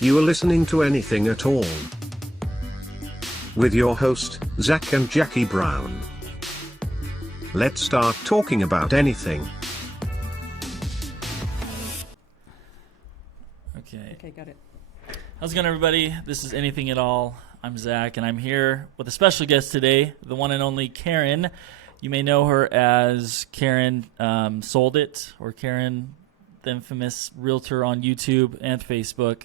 You are listening to Anything at All with your host, Zach and Jackie Brown. Let's start talking about anything. Okay, got it. How's it going, everybody? This is Anything at All. I'm Zach, and I'm here with a special guest today, the one and only Karen. You may know her as Karen Sold It, or Karen, the infamous realtor on YouTube and Facebook.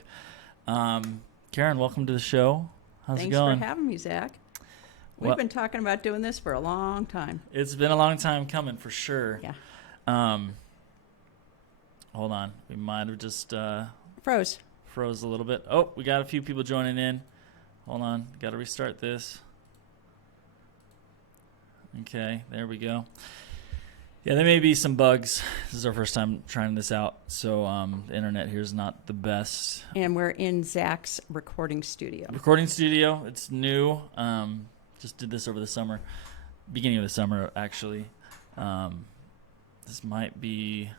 Karen, welcome to the show. How's it going? Thanks for having me, Zach. We've been talking about doing this for a long time. It's been a long time coming, for sure. Yeah. Hold on. We might have just Froze a little bit. Oh, we got a few people joining in. Hold on. Got to restart this. Okay, there we go. Yeah, there may be some bugs. This is our first time trying this out, so the internet here is not the best. And we're in Zach's recording studio. It's new. Just did this over the summer, beginning of the summer, actually. This might be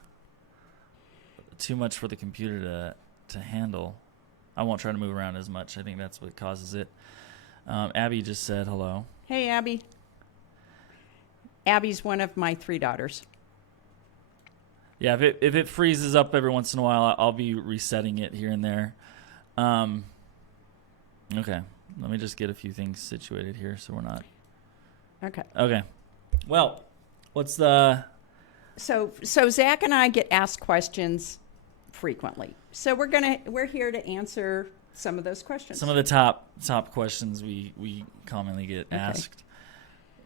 too much for the computer to handle. I won't try to move around as much. I think that's what causes it. Abby just said hello. Hey, Abby. Abby's one of my 3 daughters. Yeah, if it freezes up every once in a while, I'll be resetting it here and there. Okay, let me just get a few things situated here so we're not. Okay. Well, what's the? So Zach and I get asked questions frequently. So we're here to answer some of those questions. Some of the top questions we commonly get asked.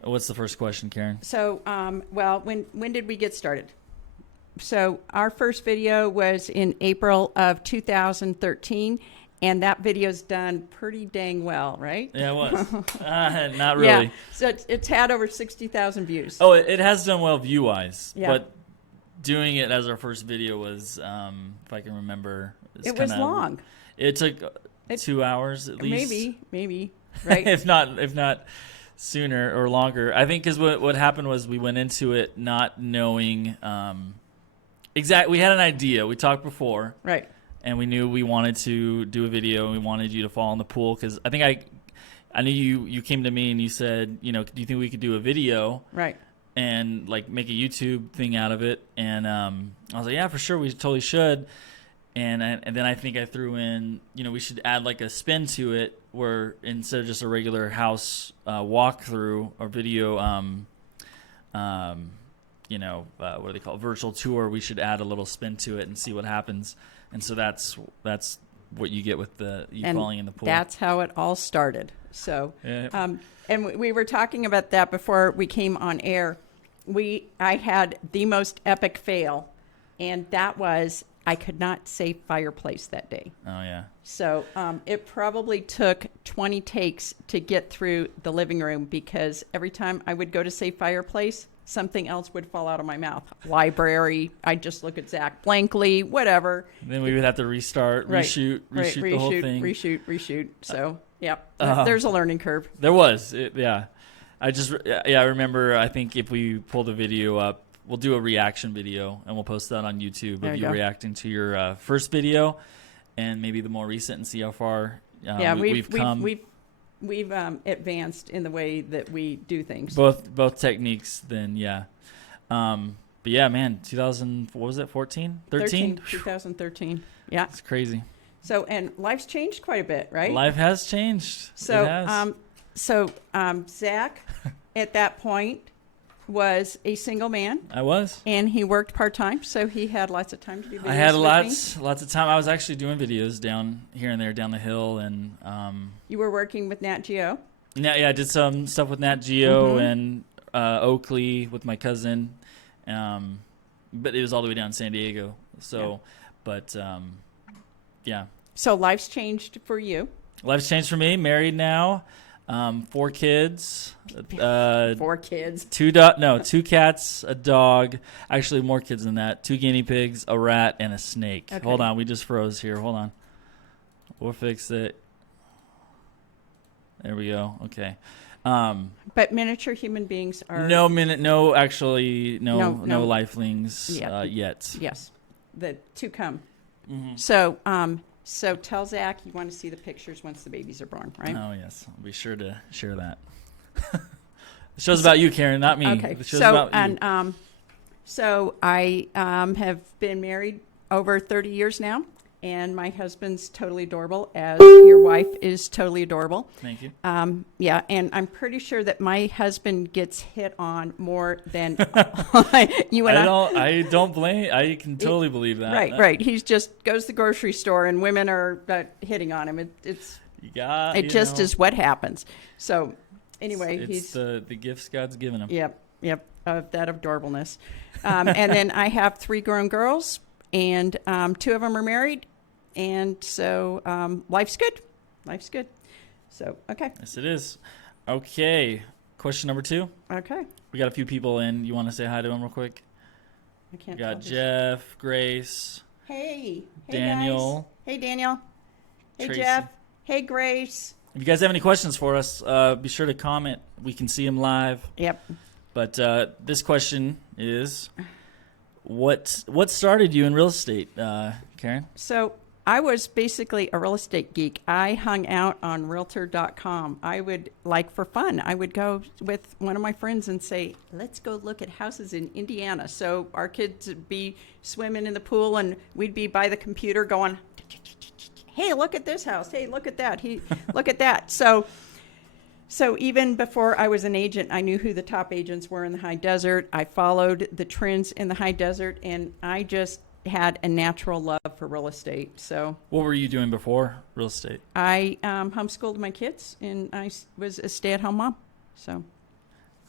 What's the first question, Karen? So, when did we get started? So our first video was in April of 2013, and that video's done pretty dang well, right? Yeah, it was. Not really. Yeah. So it's had over 60,000 views. Oh, it has done well view-wise, yeah. But doing it as our first video was, if I can remember, it was long. It took 2 hours at least. Maybe, right? if not sooner or longer. I think because what happened was we went into it not knowing exactly. We had an idea. We talked before, right? And we knew we wanted to do a video, and we wanted you to fall in the pool because I think I knew you came to me and you said, do you think we could do a video, right? And like make a YouTube thing out of it? And I was like, yeah, for sure, we totally should. And then I think I threw in, we should add like a spin to it where instead of just a regular house walkthrough or video, what do they call it? Virtual tour, we should add a little spin to it and see what happens. And so that's what you get with falling in the pool. That's how it all started. So, yeah. And we were talking about that before we came on air. I had the most epic fail, and that was I could not say fireplace that day. Oh, yeah. So it probably took 20 takes to get through the living room because every time I would go to say fireplace, something else would fall out of my mouth. Library, I'd just look at Zach blankly, whatever. Then we would have to restart, reshoot the whole thing. Reshoot. So, yeah, there's a learning curve. There was, yeah. I remember, I think if we pull the video up, we'll do a reaction video, and we'll post that on YouTube of you reacting to your first video and maybe the more recent and see how far we've come. We've advanced in the way that we do things. Both techniques, then, yeah. But, yeah, man, 2014? 13? 2013, yeah. It's crazy. So, and life's changed quite a bit, right? Life has changed. So, it has. Zach, at that point, was a single man. I was. And he worked part-time, so he had lots of time to do videos. I had lots of time. I was actually doing videos down here and there down the hill. And you were working with Nat Geo? Yeah, I did some stuff with Nat Geo and Oakley with my cousin. But it was all the way down in San Diego. So, yeah. So life's changed for you. Life's changed for me. Married now. 4 kids. 4 kids. 2 cats, a dog. Actually, more kids than that. 2 guinea pigs, a rat, and a snake. Okay. Hold on, we just froze here. Hold on. We'll fix it. There we go. Okay. But miniature human beings are no lifelings yet. Yes. the to come. Mm-hmm. So tell Zach you want to see the pictures once the babies are born, right? Oh, yes. I'll be sure to share that. The show's about you, Karen, not me. Okay. The show's about you. And so I have been married over 30 years now, and my husband's totally adorable, as your wife is totally adorable. Thank you. Yeah, and I'm pretty sure that my husband gets hit on more than you and I don't blame. I can totally believe that. Right. He just goes to the grocery store, and women are hitting on him. It just is what happens. So anyway, it's the gifts God's given him. Yep, of that adorableness. And then I have 3 grown girls, and 2 of them are married, and so life's good. Life's good. So, okay. Yes, it is. Okay. Question number 2. Okay. We got a few people in. You want to say hi to them real quick? I can't. We got Jeff, Grace. Hey. Daniel. Guys. Hey, Daniel. Hey, Tracy. Jeff. Hey, Grace. If you guys have any questions for us, be sure to comment. We can see them live. Yep. But this question is, what started you in real estate, Karen? So I was basically a real estate geek. I hung out on Realtor.com. I would, for fun, I would go with one of my friends and say, let's go look at houses in Indiana. So our kids would be swimming in the pool, and we'd be by the computer going, hey, look at this house. Hey, look at that. Look at that. So even before I was an agent, I knew who the top agents were in the high desert. I followed the trends in the high desert, and I just had a natural love for real estate. So what were you doing before real estate? I homeschooled my kids, and I was a stay-at-home mom. So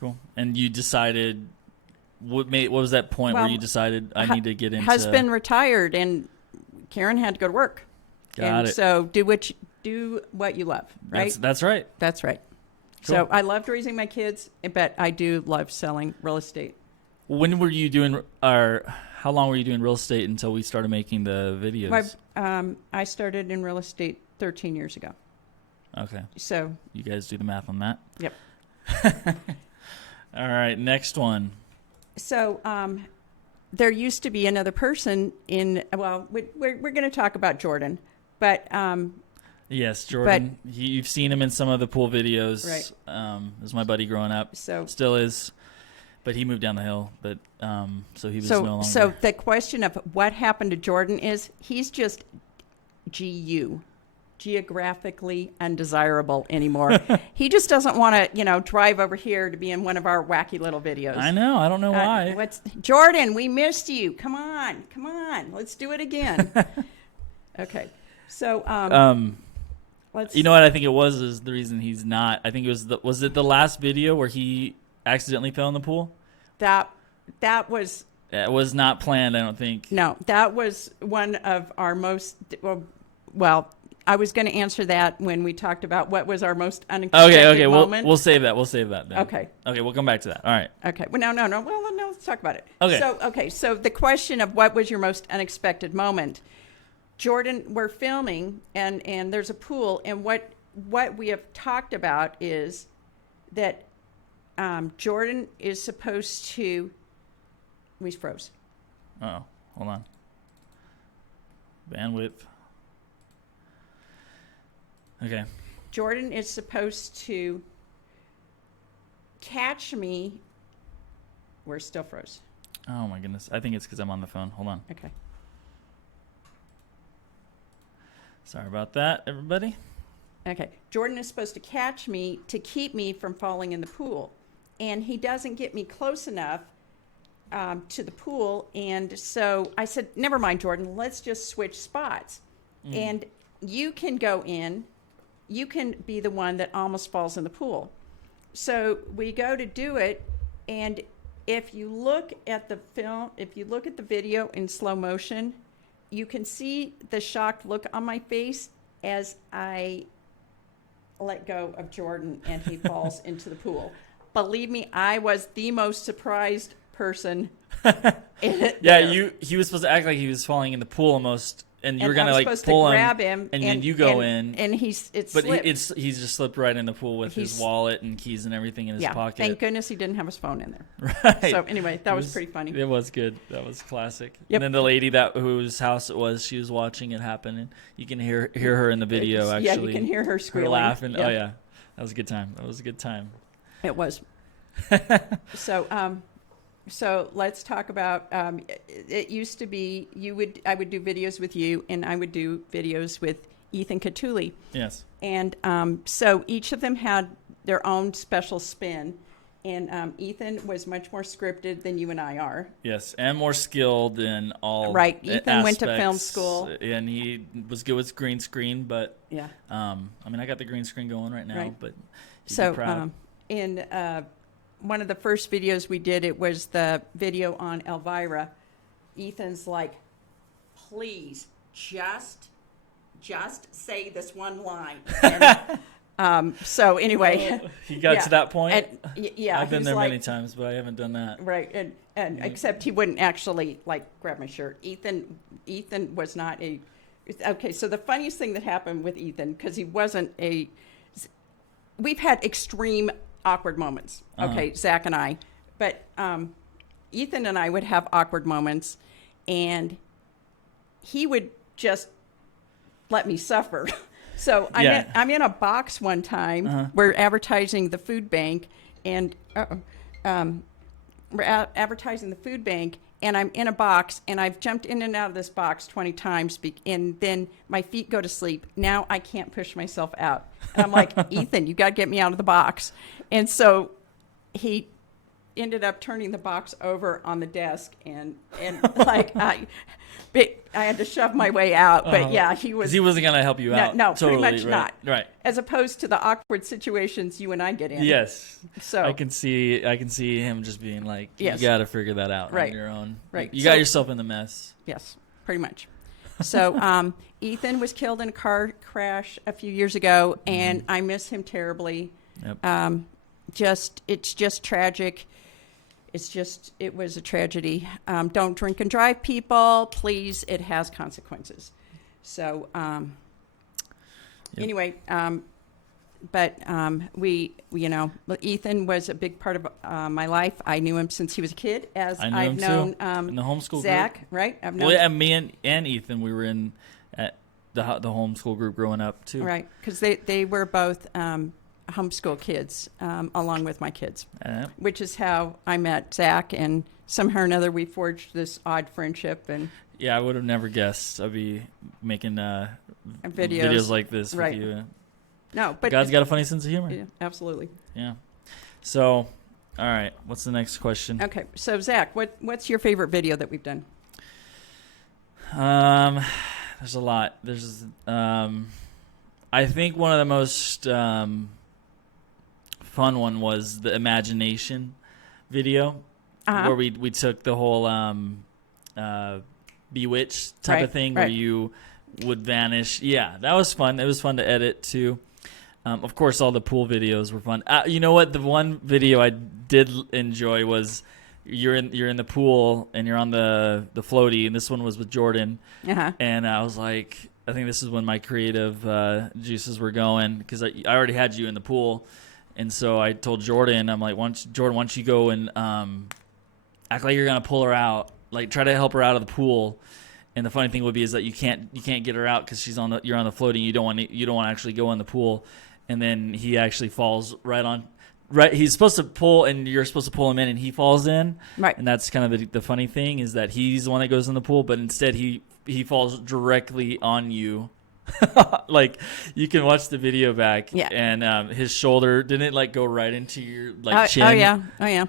cool. And you decided, what was that point where you decided I need to get into? Husband retired, and Karen had to go to work. Got it. So do what you love, right? That's right. That's right. Cool. So I loved raising my kids, but I do love selling real estate. When were you doing, or how long were you doing real estate until we started making the videos? I started in real estate 13 years ago. Okay. So you guys do the math on that? Yep. All right, next one. So there used to be another person we're going to talk about Jordan, but yes, Jordan. You've seen him in some of the pool videos. Right. Was my buddy growing up. So still is, but he moved down the hill. But so he was no longer. So the question of what happened to Jordan is he's just geographically undesirable anymore. He just doesn't want to, drive over here to be in one of our wacky little videos. I know. I don't know why. Jordan, we missed you. Come on. Let's do it again. Okay. So you know what I think it was is the reason he's not. I think it was it the last video where he accidentally fell in the pool? That was. It was not planned, I don't think. No, that was one of our most. Well, I was going to answer that when we talked about what was our most unexpected moment. We'll save that. We'll save that then. Okay, we'll come back to that. All right. Okay. Well, no. Well, no. Let's talk about it. Okay. So the question of what was your most unexpected moment? Jordan, we're filming, and there's a pool, and what we have talked about is that Jordan is supposed to. We froze. Oh, hold on. Bandwidth. Okay. Jordan is supposed to catch me. We're still froze. Oh my goodness. I think it's because I'm on the phone. Hold on. Okay. Sorry about that, everybody. Okay. Jordan is supposed to catch me to keep me from falling in the pool. And he doesn't get me close enough to the pool. And so I said, never mind, Jordan, let's just switch spots. And you can go in. You can be the one that almost falls in the pool. So we go to do it. And if you look at the film, if you look at the video in slow motion, you can see the shocked look on my face as I let go of Jordan and he falls into the pool. Believe me, I was the most surprised person. Yeah, he was supposed to act like he was falling in the pool almost, and you were I gonna was like supposed pull to grab him, and then you go and he's But he's just slipped right in the pool with his wallet and keys and everything in his pocket. Thank goodness he didn't have his phone in there. Right. So anyway, that was pretty funny. It was good. That was classic. Yep. And then the lady whose house it was, she was watching it happen, and you can hear her in the video. Actually, yeah, you can hear her squealing, laughing. Yeah. Oh yeah, that was a good time. It was. So let's talk about. It used to be I would do videos with you, and I would do videos with Ethan Catulli. Yes. And so each of them had their own special spin, and Ethan was much more scripted than you and I are. Yes, and more skilled in all. Right. Ethan went to film aspects, school, and he was good with green screen. But yeah. I mean, I got the green screen going right now, Right. but So in one of the first videos we did, it was the video on Elvira. Ethan's like, please just say this one line. And, so anyway, he got to that point. And, yeah, I've been there like, many times, but I haven't done that. Right, and except he wouldn't actually like grab my shirt. Ethan was not a. Okay, so the funniest thing that happened with Ethan, because he wasn't a. We've had extreme awkward moments. Okay, Zach and I, but Ethan and I would have awkward moments, and he would just let me suffer. So I'm in a box one time. We're advertising the food bank, and we're advertising the food bank, and I'm in a box, and I've jumped in and out of this box 20 times, and then my feet go to sleep. Now I can't push myself out. And I'm like, Ethan, you got to get me out of the box. And so he ended up turning the box over on the desk, and like I had to shove my way out. But yeah, he wasn't going to help you out. No, totally, pretty much not. Right. As opposed to the awkward situations you and I get in. Yes. So I can see him just being like, yes. You got to figure that out right. on your own. Right. You got yourself in the mess. Yes, pretty much. So Ethan was killed in a car crash a few years ago, and I miss him terribly. Yep. It's just tragic. It was a tragedy. Don't drink and drive, people. Please, it has consequences. So, anyway, but Ethan was a big part of my life. I knew him since he was a kid, as I've known in the homeschool Zach, group. right? I've known. Well, yeah, me and Ethan, we were in at the homeschool group growing up too. Right, because they were both homeschool kids, along with my kids, which is how I met Zach, and somehow or another we forged this odd friendship. And yeah, I would have never guessed I'd be making videos like this with you. No, but God's got a funny sense of humor. Yeah, absolutely. Yeah. So, all right, what's the next question? Okay, so Zach, what's your favorite video that we've done? There's a lot. There's I think one of the most fun one was the imagination video, where we took the whole Bewitched type of thing, where you would vanish. Yeah, that was fun. It was fun to edit too. Of course, all the pool videos were fun. You know what? The one video I did enjoy was you're in the pool and you're on the floaty, and this one was with Jordan. And I was like, I think this is when my creative juices were going, because I already had you in the pool. And so I told Jordan, I'm like, why don't you go and act like you're gonna pull her out, like try to help her out of the pool. And the funny thing would be is that you can't get her out because you're on the floating. You don't want to actually go in the pool. And then he actually falls right. He's supposed to pull, and you're supposed to pull him in, and he falls in. Right. And that's kind of the funny thing, is that he's the one that goes in the pool, but instead he falls directly on you. Like, you can watch the video back, and his shoulder didn't go right into your chin. Oh yeah.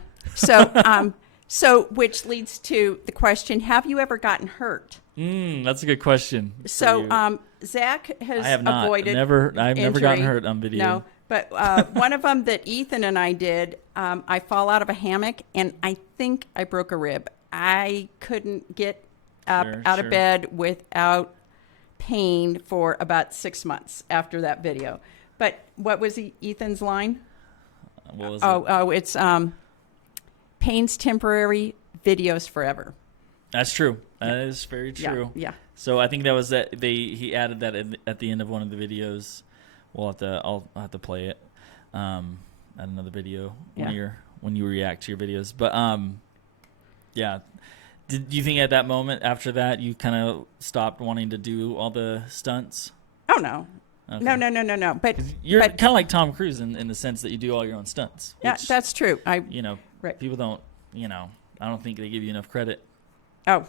So which leads to the question: have you ever gotten hurt? That's a good question. So Zach has avoided. I've never gotten hurt on video. No, but one of them that Ethan and I did, I fall out of a hammock, and I think I broke a rib. I couldn't get up out of bed without pain for about 6 months after that video. But what was Ethan's line? What was it? It's pain's temporary, videos forever. That's true. That is very true. Yeah. So I think that was that he added that at the end of one of the videos. I'll have to play it at another video when you react to your videos. But yeah. Did you think at that moment after that you kind of stopped wanting to do all the stunts? Oh no. Okay. No. But you're kind of like Tom Cruise in the sense that you do all your own stunts. Yeah, that's true. Right. People don't, I don't think they give you enough credit. Oh,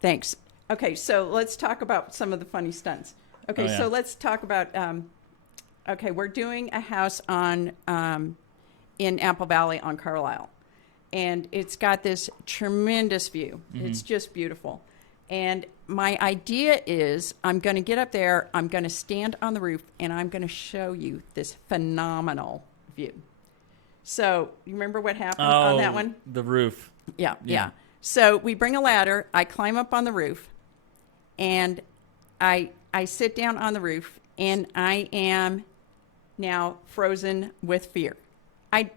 thanks. Okay, so let's talk about some of the funny stunts. Okay, so let's talk about, we're doing a house in Apple Valley on Carlisle. And it's got this tremendous view. Mm-hmm. It's just beautiful. And my idea is I'm going to get up there, I'm going to stand on the roof, and I'm going to show you this phenomenal view. So you remember what happened on that one? The roof. Yeah. So we bring a ladder, I climb up on the roof, and I sit down on the roof, and I am now frozen with fear. I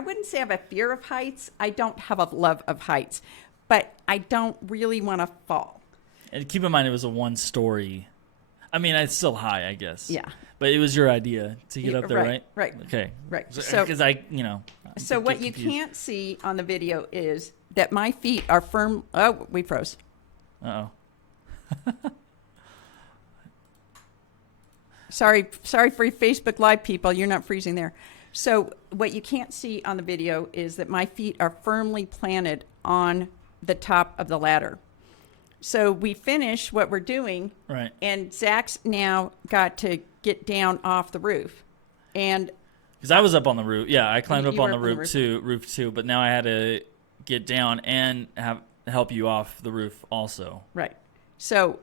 wouldn't say I have a fear of heights. I don't have a love of heights, but I don't really want to fall. And keep in mind, it was a 1-story. I mean, it's still high, I guess. Yeah. But it was your idea to get up there, right? Right. Okay. Right. So, because So what you can't see on the video is that my feet are firm. Oh, we froze. Uh-oh. Sorry for Facebook Live people. You're not freezing there. So what you can't see on the video is that my feet are firmly planted on the top of the ladder. So we finish what we're doing, right? And Zach's now got to get down off the roof, and because I was up on the roof, I climbed up on the roof too. But now I had to get down and help you off the roof also. Right. So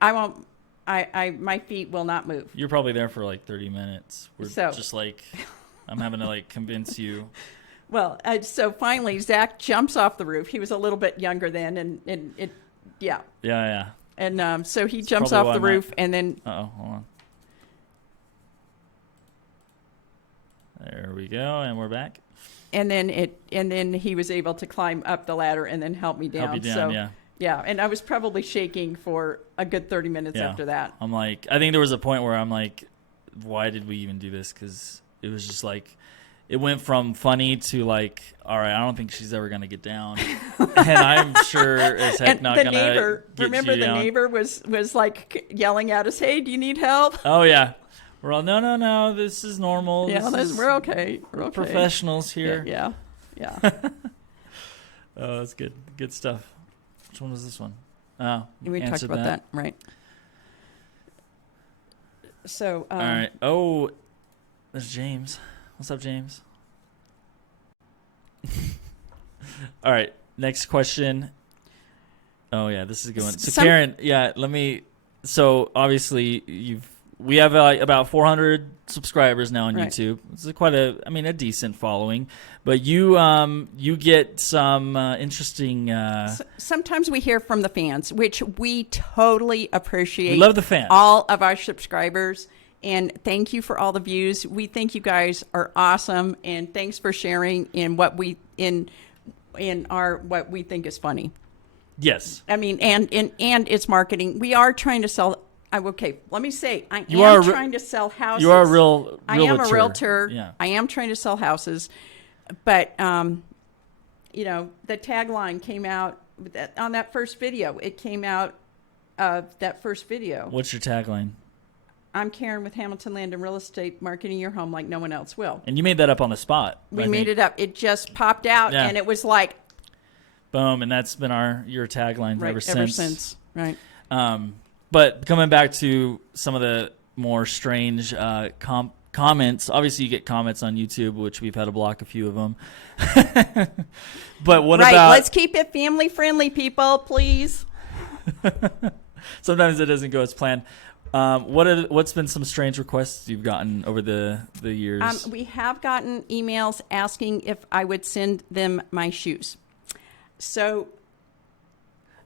I won't. My feet will not move. You're probably there for like 30 minutes. Just like I'm having to like convince you. Well, so finally Zach jumps off the roof. He was a little bit younger then, and it. Yeah. Yeah. And so he jumps off the roof, and then. Uh-oh, hold on. There we go, and we're back. And then he was able to climb up the ladder and then help me down. Help you down, yeah. Yeah, and I was probably shaking for a good 30 minutes after that. I'm like, I think there was a point where I'm like, why did we even do this? Because it was just like, it went from funny to like, all right, I don't think she's ever going to get down. And I'm sure as heck not going to get the down. Neighbor was like yelling at us, hey, do you need help? Oh, yeah. We're all, no, this is normal. Yeah, we're okay. We're okay. Professionals here. Yeah. Oh, that's good. Good stuff. Which one was this one? We talked about that, right? So, all right. Oh, there's James. What's up, James? All right. Next question. Oh yeah, this is a good one. So Karen, So obviously we have about 400 subscribers now on YouTube. This is quite a decent following. But you get some interesting. Sometimes we hear from the fans, which we totally appreciate. We love the fans. All of our subscribers. And thank you for all the views. We think you guys are awesome, and thanks for sharing in what we what we think is funny. Yes. I mean, and it's marketing. We are trying to sell. Okay, let me say, I am trying to sell houses. You are a realtor. I am a realtor. Yeah. I am trying to sell houses, but the tagline came out on that first video. It came out of that first video. What's your tagline? I'm Karen with Hamilton Land and Real Estate, marketing your home like no one else will. And you made that up on the spot. We made it up. It just popped out, and it was like, boom, and that's been your tagline ever since. Right. But coming back to some of the more strange comments, obviously you get comments on YouTube, which we've had to block a few of them. But what about? Let's keep it family friendly, people, please. Sometimes it doesn't go as planned. What's been some strange requests you've gotten over the years? We have gotten emails asking if I would send them my shoes. So,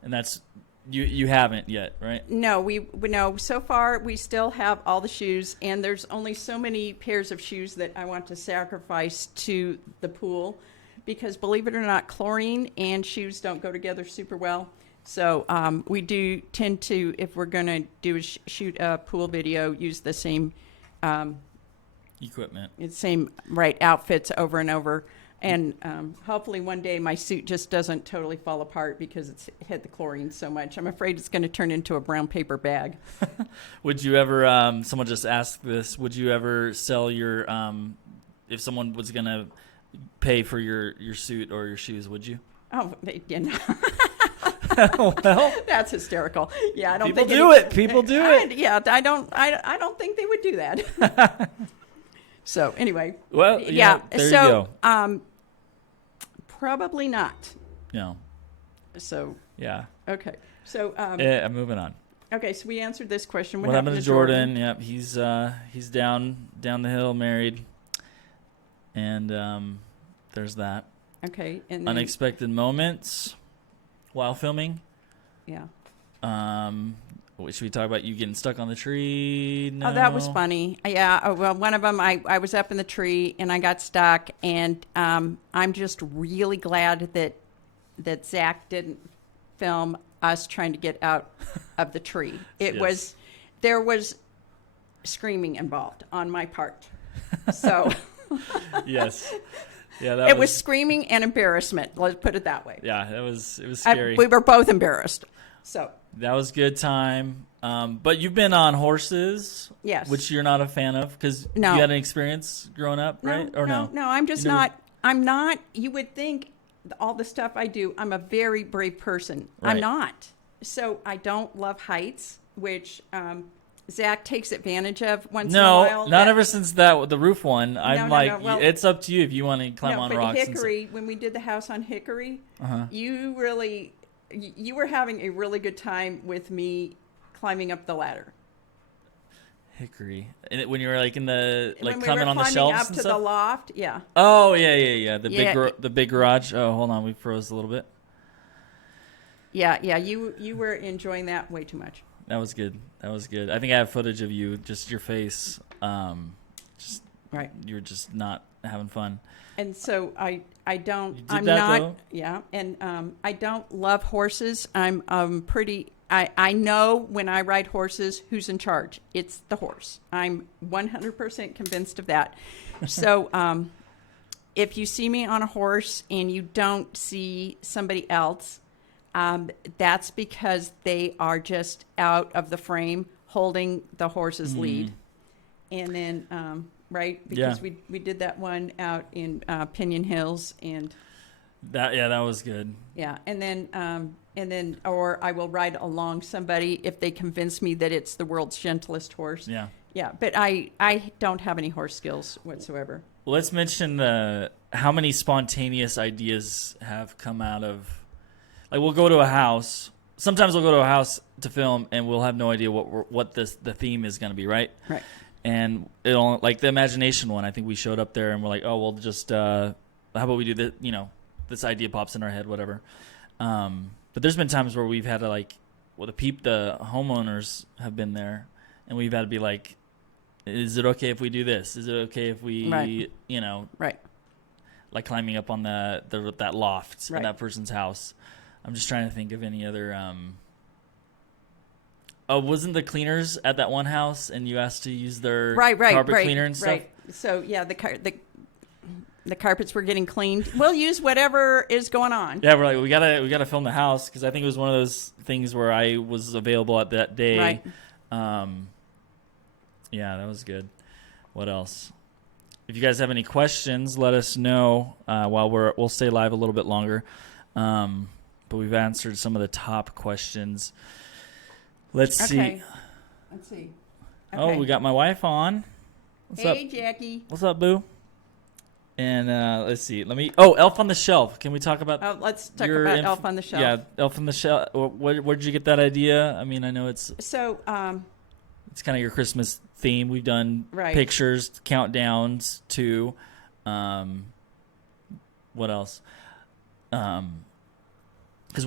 and that's you haven't yet, right? No, no. So far, we still have all the shoes, and there's only so many pairs of shoes that I want to sacrifice to the pool. because believe it or not, chlorine and shoes don't go together super well. So we do tend to, if we're going to do shoot a pool video, use the same Equipment. right outfits over and over. And hopefully one day my suit just doesn't totally fall apart because it's hit the chlorine so much. I'm afraid it's going to turn into a brown paper bag. Would you ever, someone just asked this, would you ever sell your, if someone was going to pay for your suit or your shoes, would you? Oh, yeah. Well, That's hysterical. Yeah, I don't people think do it. People do it. Yeah, I don't think they would do that. So anyway, Well, yeah. there you So go. probably not. No. So Yeah. okay. So I'm moving on. okay. So we answered this question. What happened to Jordan? Yep, he's down the hill, married, and there's that. Okay. And then, Unexpected moments while filming. yeah. Should we talk about you getting stuck on the tree? No. Oh, that was funny. Yeah. Oh, well, one of them, I was up in the tree and I got stuck, and I'm just really glad that Zach didn't film us trying to get out of the tree. There was screaming involved on my part. So Yes. Yeah, it was screaming and embarrassment. Let's put it that way. Yeah, it was scary. We were both embarrassed. So that was a good time. But you've been on horses, yes, which you're not a fan of because No. you had an experience growing up, right? Or no? No, I'm just You never- not. I'm not. You would think all the stuff I do, I'm a very brave person. Right. I'm not. So I don't love heights, which Zach takes advantage of once in a while. Not ever since the roof one. I'm no, like, well- it's up to you if you want to climb on but rocks. Hickory, when we did the house on Hickory, Uh-huh. you were having a really good time with me climbing up the ladder. Hickory, and when you were like in the When we climbing were on the climbing shelves up and to stuff. the loft, yeah. Oh yeah. The Yeah. the big garage. Oh, hold on, we froze a little bit. Yeah, you were enjoying that way too much. That was good. I think I have footage of you, just your face. Just Right. you were just not having fun. And so I don't, You did I'm that, not, though? yeah. And I don't love horses. I'm I know when I ride horses, who's in charge. It's the horse. I'm 100% convinced of that. So if you see me on a horse and you don't see somebody else, that's because they are just out of the frame holding the horse's lead. And then, right, because Yeah. we did that one out in Pinion Hills, and That was good. yeah, and then or I will ride along somebody if they convince me that it's the world's gentlest horse. Yeah. Yeah, but I don't have any horse skills whatsoever. Well, let's mention how many spontaneous ideas have come out of. Like we'll go to a house. Sometimes we'll go to a house to film, and we'll have no idea what the theme is going to be, right? Right. And it'll like the imagination one. I think we showed up there, and we're like, oh, we'll just how about we do this? You know, this idea pops in our head, whatever. But there's been times where we've had to like, well, the homeowners have been there, and we've had to be like, is it okay if we do this? Is it okay if we, Right. you know, Right. like climbing up on that loft Right. in that person's house? I'm just trying to think of any other. Oh, wasn't the cleaners at that one house, and you asked to use their carpet cleaner and stuff? Right. So yeah, the carpets were getting cleaned. We'll use whatever is going on. Yeah, we're like we gotta film the house because I think it was one of those things where I was available at that day. Right. Yeah, that was good. What else? If you guys have any questions, let us know. While we'll stay live a little bit longer. But we've answered some of the top questions. Let's see. Let's see. Oh, we got my wife on. What's up? Hey, Jackie. What's up, Boo? And let's see. Elf on the Shelf. Can we talk about? Oh, let's talk your about Elf on the Shelf. Yeah, Elf on the Shelf. Where did you get that idea? I mean, I know it's So, it's kind of your Christmas theme. We've done Right. pictures, countdowns to, what else? Because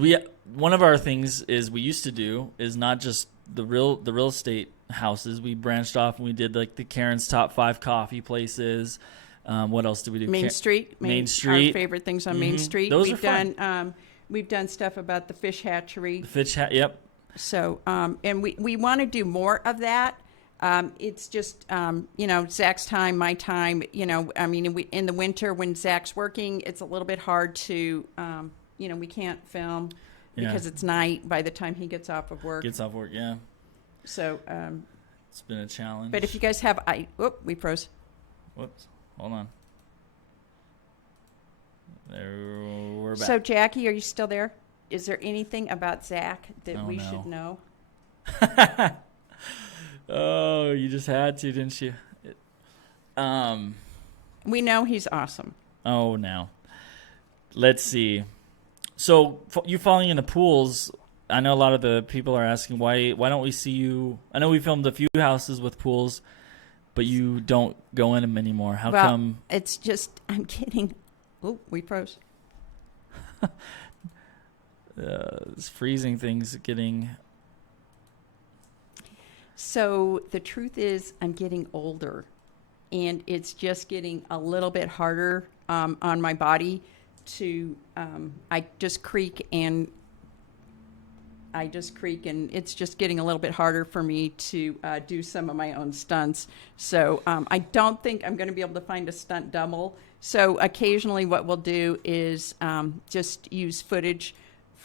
one of our things is we used to do is not just the real estate houses. We branched off and we did like the Karen's top 5 coffee places. What else did we do? Main Street. Main Street. Our favorite things on Main Street. Those we've are fun. done. We've done stuff about the fish hatchery. The fish yep. So, and we want to do more of that. It's just, Zach's time, my time, I mean, in the winter when Zach's working, it's a little bit hard to, we can't film because it's night by the time he gets off of work. Yeah. So, It's been a challenge. but if you guys have, we froze. Whoops. Hold on. There, we're back. So, Jackie, are you still there? Is there anything about Zach that we should know? Oh, you just had to, didn't you? We know he's awesome. Oh, now. Let's see. So, you falling into pools, I know a lot of the people are asking, why don't we see you? I know we filmed a few houses with pools, but you don't go in them anymore. How come? It's just, I'm kidding. Oh, we froze. This freezing thing's getting... So the truth is I'm getting older, and it's just getting a little bit harder on my body to, I just creak and it's just getting a little bit harder for me to do some of my own stunts. So I don't think I'm going to be able to find a stunt double. So occasionally what we'll do is just use footage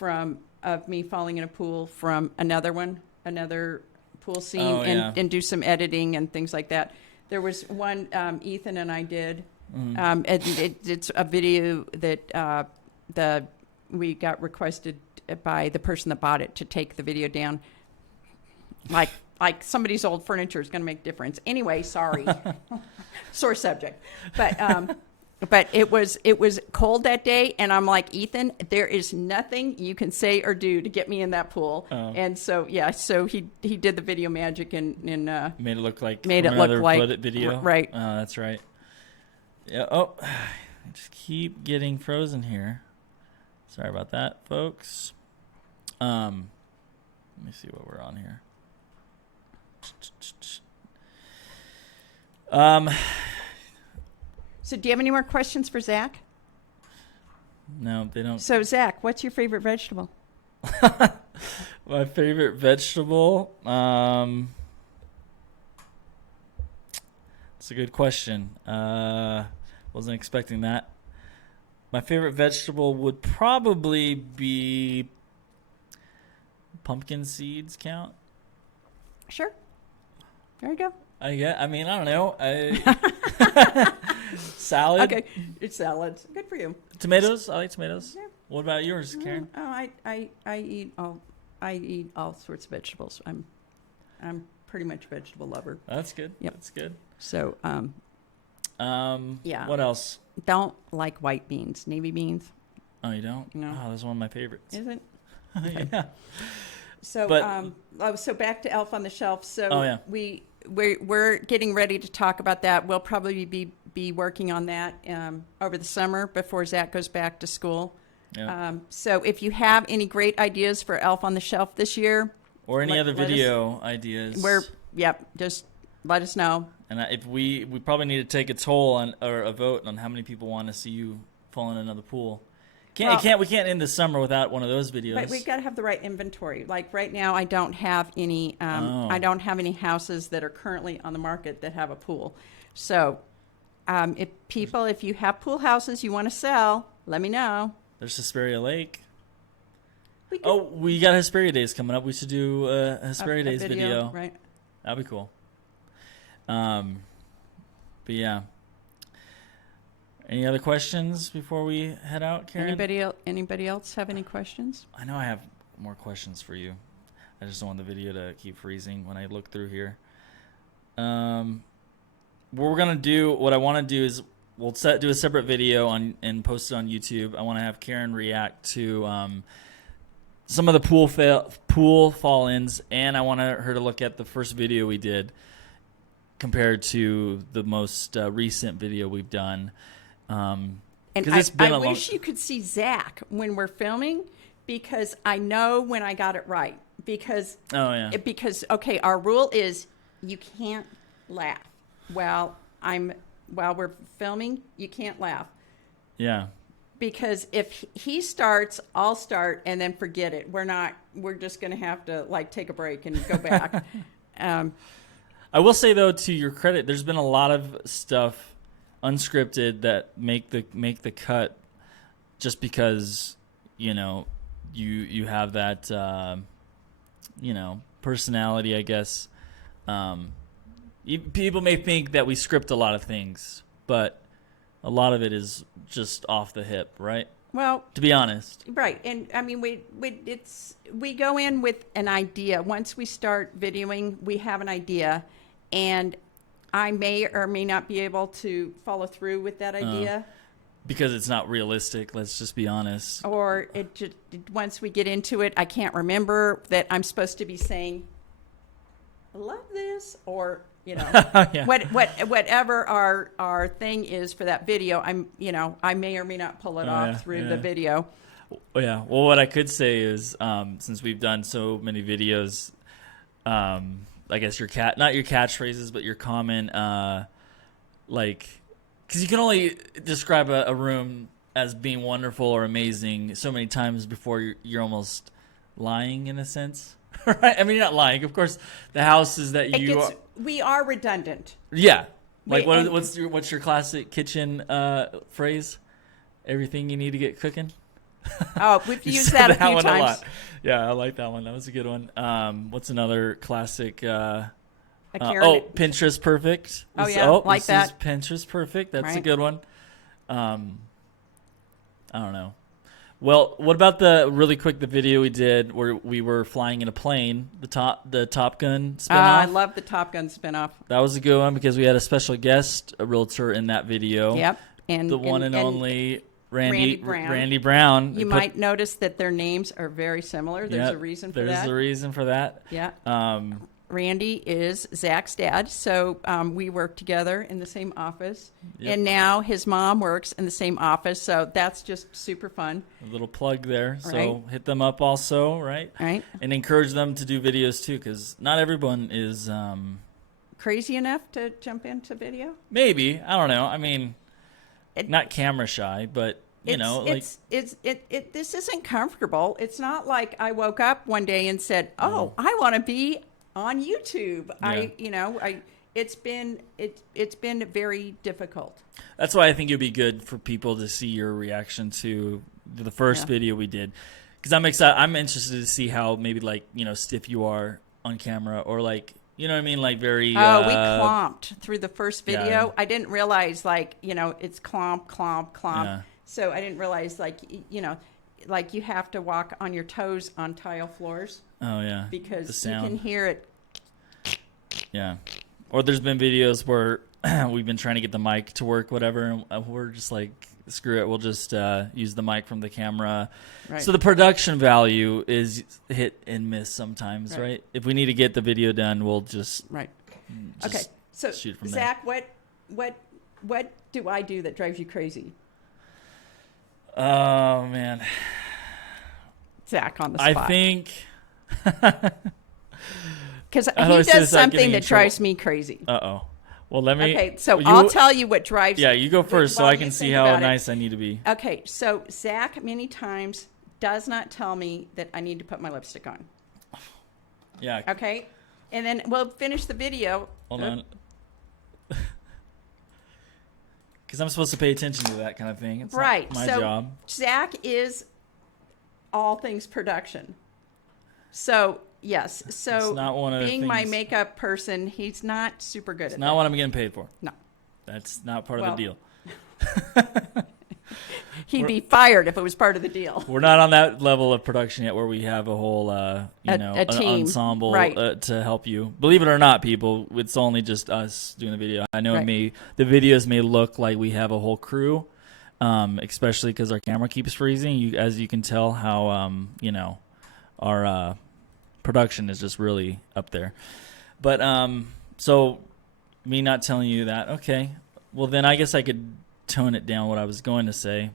of me falling in a pool from another pool scene and do some editing and things like that. There was one Ethan and I did. And it's a video that we got requested by the person that bought it to take the video down. Like somebody's old furniture is going to make a difference. Anyway, sorry. Sore subject. But it was cold that day, and I'm like, Ethan, there is nothing you can say or do to get me in that pool. Oh. And so he did the video magic and made it look like video. Right. Oh, that's right. Yeah. Oh, I just keep getting frozen here. Sorry about that, folks. Let me see what we're on here. So do you have any more questions for Zach? No, they don't. So Zach, what's your favorite vegetable? My favorite vegetable? It's a good question. Wasn't expecting that. My favorite vegetable would probably be pumpkin seeds. Count? Sure. There you go. I don't know. Salad. Okay, it's salads. Good for you. Tomatoes. I like tomatoes. Yeah. What about yours, Karen? I eat all sorts of vegetables. I'm pretty much a vegetable lover. That's good. Yep. That's good. So yeah. What else? Don't like white beans, navy beans. Oh, you don't? No. Oh, that's one of my favorites. Is it? Okay. Yeah. So so back to Elf on the Shelf. So oh, yeah. We're getting ready to talk about that. We'll probably be working on that over the summer before Zach goes back to school. Yeah. So if you have any great ideas for Elf on the Shelf this year, or any other video ideas, just let us know. And if we probably need to take a toll on or a vote on how many people want to see you fall in another pool. We can't end the summer without one of those videos. But we've got to have the right inventory. Like right now, I don't have any. I don't have any houses that are currently on the market that have a pool. So, if you have pool houses you want to sell, let me know. There's Hesperia Lake. We got Hesperia Days coming up. We should do a Hesperia Days video. Right. That'd be cool. But yeah. Any other questions before we head out, Karen? Anybody else have any questions? I know I have more questions for you. I just don't want the video to keep freezing when I look through here. What I want to do is we'll do a separate video and post it on YouTube. I want to have Karen react to some of the pool fall-ins, and I want her to look at the first video we did compared to the most recent video we've done. And I wish you could see Zach when we're filming, because I know when I got it right. Because our rule is you can't laugh while I'm while we're filming, you can't laugh. Yeah. Because if he starts, I'll start and then forget it. We're just going to have to like take a break and go back. I will say though, to your credit, there's been a lot of stuff unscripted that make the cut just because, you know, you have that, you know, personality, I guess. People may think that we script a lot of things, but a lot of it is just off the hip, right? Well, to be honest. Right. And I mean, we go in with an idea. Once we start videoing, we have an idea, and I may or may not be able to follow through with that idea. Because it's not realistic, let's just be honest. Or once we get into it, I can't remember that I'm supposed to be saying, I love this, or, you know, Yeah. whatever our thing is for that video, I may or may not pull it off through the video. Yeah. Well, what I could say is, since we've done so many videos, I guess not your catchphrases, but your common, like, because you can only describe a room as being wonderful or amazing so many times before you're almost lying in a sense, right? I mean, you're not lying. Of course, the houses that we are redundant. Yeah. Like, what's your classic kitchen phrase? Everything you need to get cooking. Oh, we've used that a few times. A lot. Yeah, I like that one. That was a good one. What's another classic? Pinterest perfect. Like that. Is Pinterest perfect. That's a good one. I don't know. Well, what about the video we did where we were flying in a plane, the Top Gun spinoff? I love the Top Gun spinoff. That was a good one because we had a special guest, a realtor in that video. Yep. And the one and only Randy Brown. You might notice that their names are very similar. There's a reason for that. There's a reason for that. Yeah. Randy is Zach's dad, so we work together in the same office. Yep. And now his mom works in the same office, so that's just super fun. A little plug there. So hit them up also, right? Right. And encourage them to do videos too, because not everyone is... crazy enough to jump into video? Maybe. I don't know. I mean, not camera shy, but... this isn't comfortable. It's not like I woke up one day and said, I want to be on YouTube. Yeah. It's been very difficult. That's why I think it'd be good for people to see your reaction to the first video we did, because I'm excited. I'm interested to see how maybe stiff you are on camera, or you know what I mean, like very. We clomped through the first video. Yeah. I didn't realize it's clomp. Yeah. So I didn't realize you have to walk on your toes on tile floors. Oh yeah, because you can hear it. Yeah, or there's been videos where we've been trying to get the mic to work, whatever, and we're just like, screw it, we'll just use the mic from the camera. Right. So the production value is hit and miss sometimes, right? If we need to get the video done, we'll just okay. So shoot from Zach, what do I do that drives you crazy? Oh man, Zach on the spot. I think because he does something that drives me crazy. Uh-oh. Well, let me. Okay, so I'll tell you what drives. Yeah, you go first, so I can see how nice I need to be. Okay, so Zach many times does not tell me that I need to put my lipstick on. Yeah. Okay, and then we'll finish the video. Hold on. Because I'm supposed to pay attention to that kind of thing. It's not my job. Zach is all things production. So, yes. So, it's not one of being my makeup person, he's not super good at that. It's not what I'm getting paid for. No. That's not part of the deal. He'd be fired if it was part of the deal. We're not on that level of production yet where we have a whole, a an team. ensemble to help you. Believe it or not, people, it's only just us doing the video. I know the videos may look like we have a whole crew, especially because our camera keeps freezing. As you can tell how, our production is just really up there. But so me not telling you that, okay. Well, then I guess I could tone it down what I was going to say.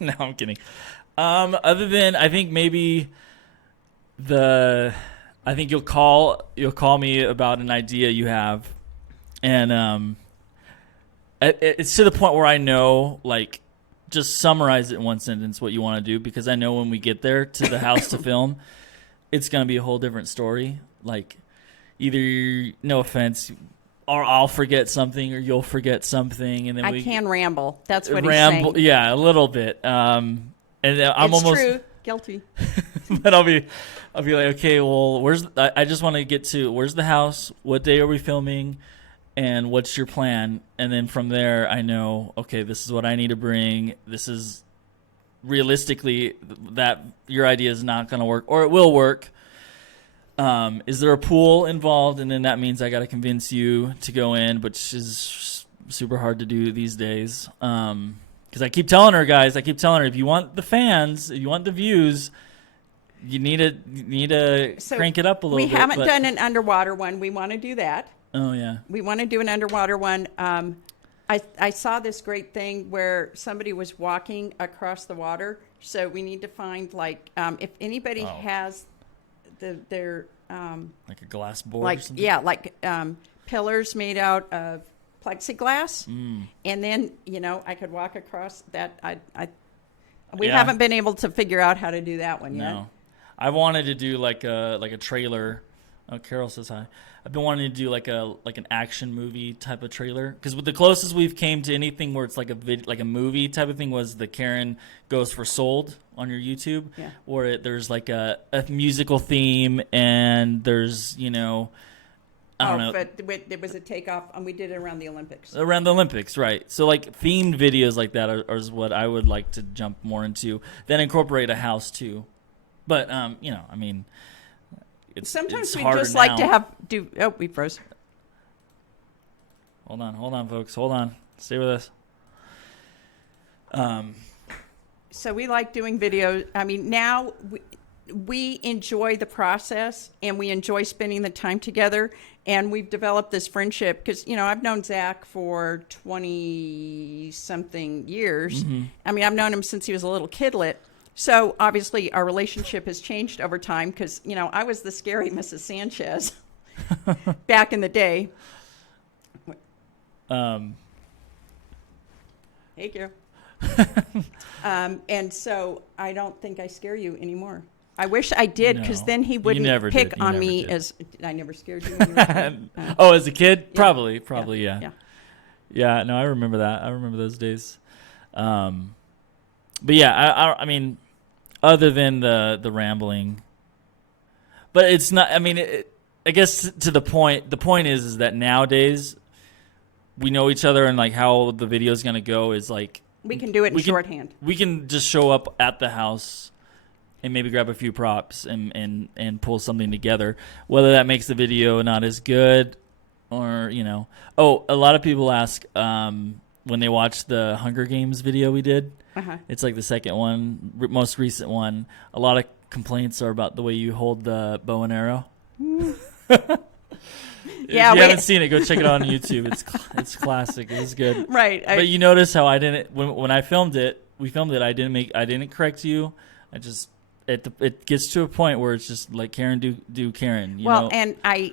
No, I'm kidding. Other than I think maybe I think you'll call me about an idea you have, and It's to the point where I know, like, just summarize it in one sentence what you want to do, because I know when we get there to the house to film, it's going to be a whole different story. Like, either, no offense, or I'll forget something or you'll forget something, and then I can ramble. That's what he's saying. Yeah, a little bit. And I'm It's almost true. Guilty. but I'll be like, okay, well, I just want to get to where's the house, what day are we filming, and what's your plan? And then from there, I know, okay, this is what I need to bring. This is realistically that your idea is not going to work, or it will work. Is there a pool involved? And then that means I got to convince you to go in, which is super hard to do these days. Because I keep telling her, guys, if you want the fans, if you want the views, you need to crank it up a little bit. We haven't done an underwater one. We want to do that. Oh, yeah. We want to do an underwater one. I saw this great thing where somebody was walking across the water. So we need to find, like, if anybody has their like a glass board, like, or something? yeah, like pillars made out of plexiglass, and then I could walk across that. We haven't been able to figure out how to do that one yet. No, I wanted to do like a trailer. Oh, Carol says hi. I've been wanting to do like an action movie type of trailer, because the closest we've came to anything where it's like a movie type of thing was the Karen Goes for Sold on your YouTube, where there's like a musical theme, and there's I don't know. But it was a takeoff, and we did it around the Olympics. Around the Olympics, right? So like themed videos like that is what I would like to jump more into. Then incorporate a house too, but I mean. Sometimes we harder just now. like to do. Oh, we froze. Hold on, folks. Hold on. Stay with us. So we like doing videos. I mean, now we enjoy the process, and we enjoy spending the time together. And we've developed this friendship because I've known Zach for 20-something years. Mm-hmm. I mean, I've known him since he was a little kidlet. So obviously our relationship has changed over time because, I was the scary Mrs. Sanchez back in the day. Hey, Carol. And so I don't think I scare you anymore. I wish I did, because No, then he you wouldn't never pick did. You on never me did. as I never scared you. When you were a kid. Oh, as a kid? Yeah. Probably, yeah. Yeah. Yeah, no, I remember that. I remember those days. But yeah, I mean, other than the rambling, but it's not. I mean, I guess to the point. The point is that nowadays we know each other, and like how the video is gonna go is like We can do it in shorthand. We can just show up at the house and maybe grab a few props and pull something together. Whether that makes the video not as good, or Oh, a lot of people ask when they watch the Hunger Games video we did. Uh-huh. It's like the second one, most recent one. A lot of complaints are about the way you hold the bow and arrow. Yeah, if you haven't seen it, go check it out on YouTube. It's classic. It was good. Right. But you notice how I didn't when I filmed it. We filmed it. I didn't correct you. I just it gets to a point where it's just like Karen do Karen. You know? And I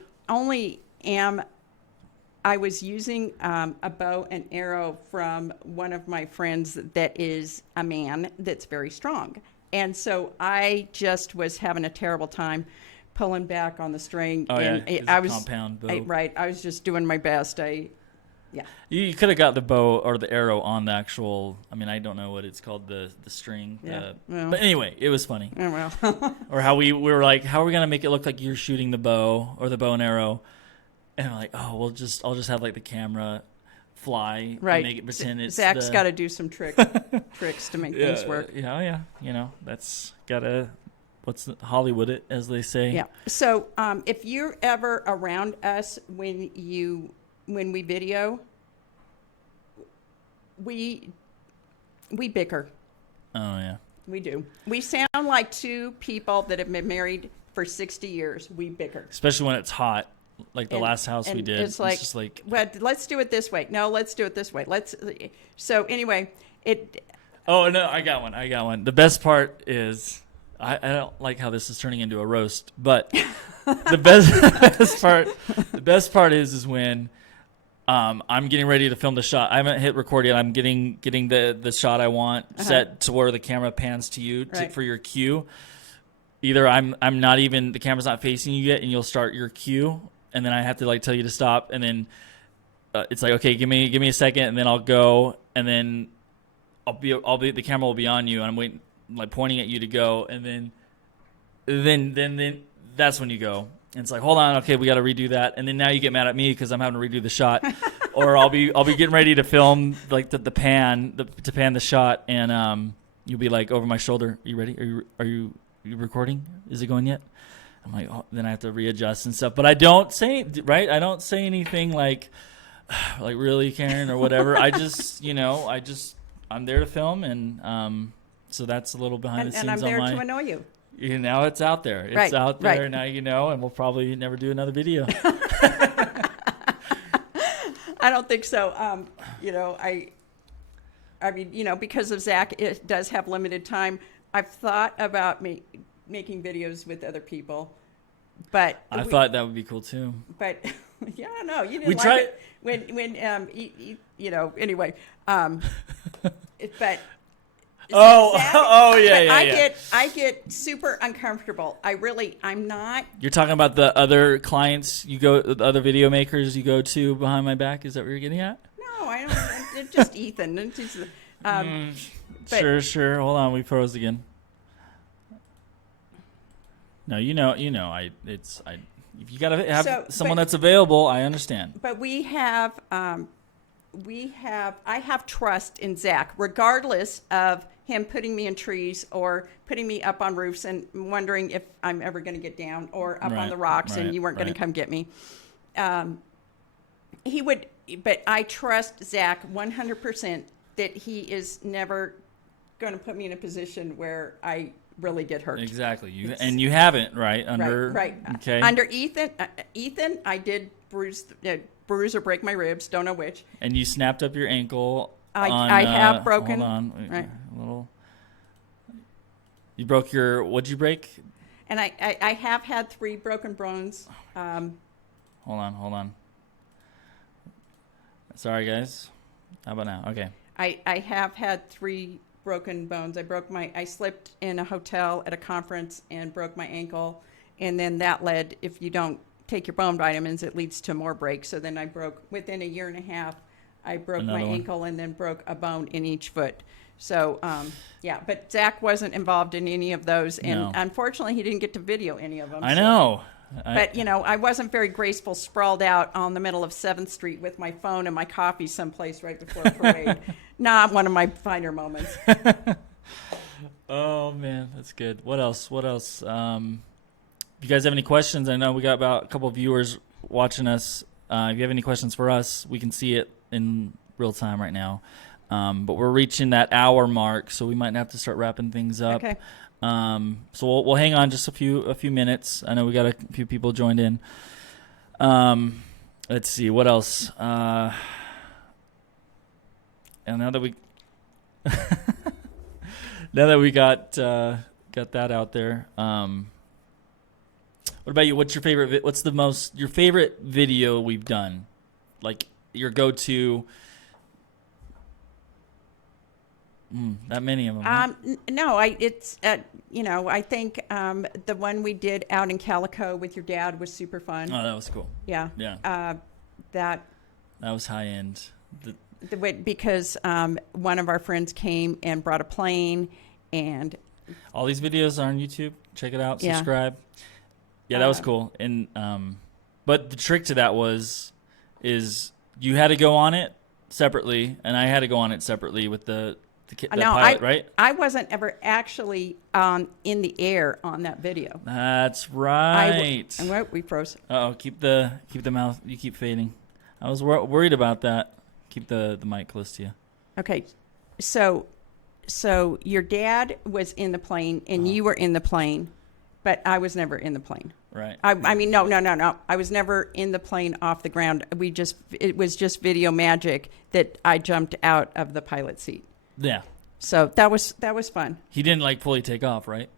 was using a bow and arrow from one of my friends that is a man that's very strong. And so I just was having a terrible time pulling back on the string. Oh, and yeah. I was compound bow. I was just doing my best. You could have got the bow or the arrow on the actual. I mean, I don't know what it's called, the string. Yeah. Well. But anyway, it was funny. Oh, well. Or how we were like, how are we gonna make it look like you're shooting the bow or the bow and arrow? And I'm like, oh, I'll just have like the camera fly, Right. and make it pretend it's Zach's got to do some tricks to make things work. Yeah. That's gotta Hollywood it, as they say. Yeah. So if you're ever around us when we video, we bicker. Oh yeah. We do. We sound like two people that have been married for 60 years. We bicker. Especially when it's hot, like the last house we did. It's like, just like, well, let's do it this way. No, let's do it this way. So anyway, oh no, I got one. The best part is, I don't like how this is turning into a roast, but the best part is when I'm getting ready to film the shot. I haven't hit record yet. I'm getting the shot I want set to where the camera pans to you for your cue. Either I'm not even, the camera's not facing you yet, and you'll start your cue, and then I have to like tell you to stop, and then it's like, okay, give me a second, and then I'll go, and then the camera will be on you, and I'm waiting, like pointing at you to go, and then that's when you go. And it's like, hold on, okay, we got to redo that, and then now you get mad at me because I'm having to redo the shot, or I'll be getting ready to film like to pan the shot, and you'll be like over my shoulder. Are you ready? Are you recording? Is it going yet? I'm like, oh, then I have to readjust and stuff. But I don't say I don't say anything like really, Karen, or whatever. I just I'm there to film, and so that's a little behind the scenes. And I'm there to annoy you. Now it's out there. It's out there now, and we'll probably never do another video. I don't think so. I mean, because of Zach, it does have limited time. I've thought about making videos with other people, but I thought that would be cool too. But yeah, no, you didn't like it when anyway. But Zach, yeah. I get super uncomfortable. I'm not. You're talking about the other clients the other video makers you go to behind my back. Is that what you're getting at? No, I don't. It's just Ethan. It's just, sure. Hold on, we froze again. No, if you gotta have someone that's available, I understand. But I have trust in Zach, regardless of him putting me in trees or putting me up on roofs and wondering if I'm ever going to get down, or up on the rocks and you weren't going to come get me. He would, but I trust Zach 100% that he is never going to put me in a position where I really get hurt. Exactly. You haven't, right? Right. Okay. Under Ethan, I did bruise or break my ribs. Don't know which. And you snapped up your ankle. I have broken. Hold on. Right. A little. You broke your. What'd you break? And I have had 3 broken bones. Hold on. Sorry, guys. How about now? Okay. I have had 3 broken bones. I slipped in a hotel at a conference and broke my ankle, and then that led, if you don't take your bone vitamins, it leads to more breaks. So then I broke, within a year and a half, I broke my ankle and then broke a bone in each foot. So, but Zach wasn't involved in any of those, and unfortunately he didn't get to video any of them. I know. But, I wasn't very graceful, sprawled out on the middle of 7th Street with my phone and my coffee someplace right before a parade. Not one of my finer moments. Oh, man, that's good. What else? If you guys have any questions, I know we got about a couple of viewers watching us. If you have any questions for us, we can see it in real time right now. But we're reaching that hour mark, so we might have to start wrapping things up. Okay. So we'll hang on just a few minutes. I know we got a few people joined in. Let's see what else. And now that we got that out there. What about you? What's your favorite? Your favorite video we've done? Like your go-to. That many of them. No, I think the one we did out in Calico with your dad was super fun. Oh, that was cool. Yeah. That was high end. Because one of our friends came and brought a plane, and all these videos are on YouTube. Check it out. Subscribe. Yeah, that was cool. And but the trick to that is you had to go on it separately, and I had to go on it separately with the pilot, right? I wasn't ever actually in the air on that video. That's right. We froze. Uh-oh, keep the mouth. You keep fading. I was worried about that. Keep the mic close to you. Okay, so your dad was in the plane and you were in the plane, but I was never in the plane. Right. I mean, no. I was never in the plane off the ground. It was just video magic that I jumped out of the pilot seat. Yeah. So that was fun. He didn't fully take off, right?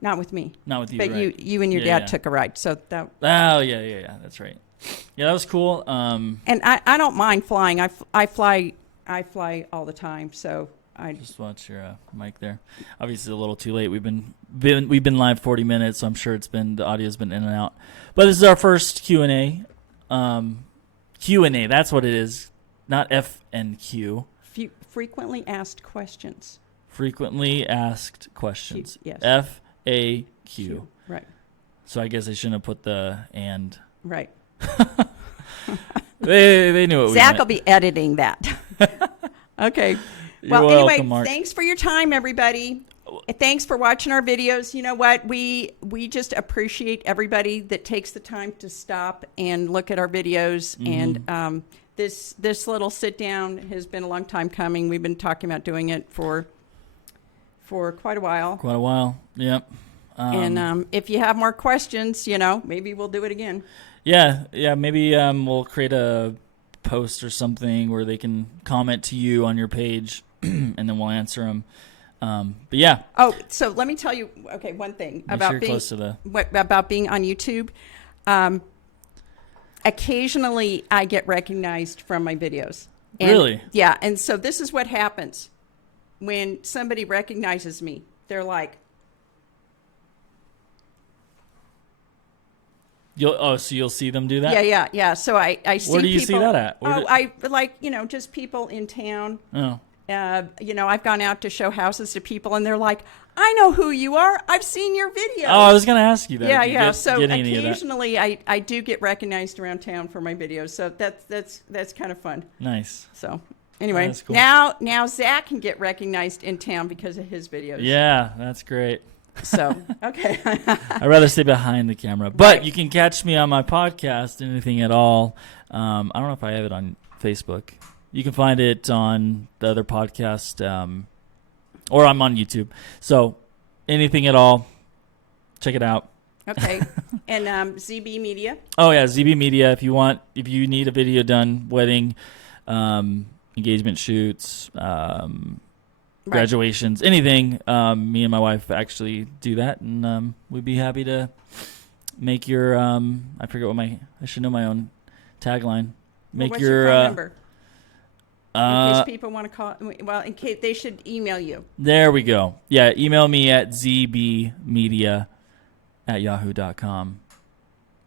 Not with me. Not with you, But right? you and your Yeah, dad yeah. took a ride. So that. Oh, yeah. That's right. Yeah, that was cool. And I don't mind flying. I fly all the time. So I Just watch your mic there. Obviously, a little too late. We've been live 40 minutes, so I'm sure the audio's been in and out. But this is our first Q&A. Q&A, that's what it is, not F and Q. frequently asked questions. Frequently asked questions. Yes. FAQ. Right. So I guess I shouldn't have put the and. Right. They knew what we Zach meant. will be editing that. Okay. You're Well, welcome, anyway, Mark. thanks for your time, everybody. Thanks for watching our videos. You know what? We just appreciate everybody that takes the time to stop and look at our videos. Mm-hmm. And this little sit down has been a long time coming. We've been talking about doing it for quite a while. Quite a while. Yep. And if you have more questions, maybe we'll do it again. Yeah. Maybe we'll create a post or something where they can comment to you on your page, and then we'll answer them. But yeah. Oh, so let me tell you. Okay, one thing Make about sure you're close to about being on YouTube. Occasionally, I get recognized from my videos. And, Really? Yeah, and so this is what happens when somebody recognizes me. They're like, So you'll see them do that? yeah. So I see. Where do you see people, that at? I like just people in town. Oh. I've gone out to show houses to people, and they're like, "I know who you are. I've seen your videos." Oh, I was going to ask you that. Yeah. So get any of that? occasionally, I do get recognized around town for my videos. So that's kind of fun. Nice. So anyway, That's cool. now Zach can get recognized in town because of his videos. Yeah, that's great. So okay. I'd rather stay behind the camera. But you can catch me on my podcast, Anything at All. I don't know if I have it on Facebook. You can find it on the other podcast, or I'm on YouTube. So Anything at All, check it out. Okay. And ZB Media. Oh yeah, ZB Media. If you need a video done, wedding, engagement shoots, graduations, anything, me and my wife actually do that, and we'd be happy to make your I forget what I should know my own tagline. Make What's your phone number? In case people want to call. Well, in case they should email you. There we go. Yeah, email me at zbmedia@yahoo.com.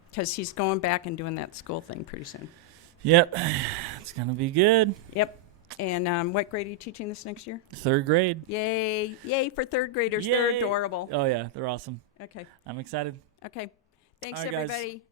Because he's going back and doing that school thing pretty soon. Yep, it's gonna be good. Yep. And what grade are you teaching this next year? 3rd grade. Yay for third graders. Yay. They're adorable. Oh yeah, they're awesome. Okay. I'm excited. Okay. Thanks, All right, guys. everybody.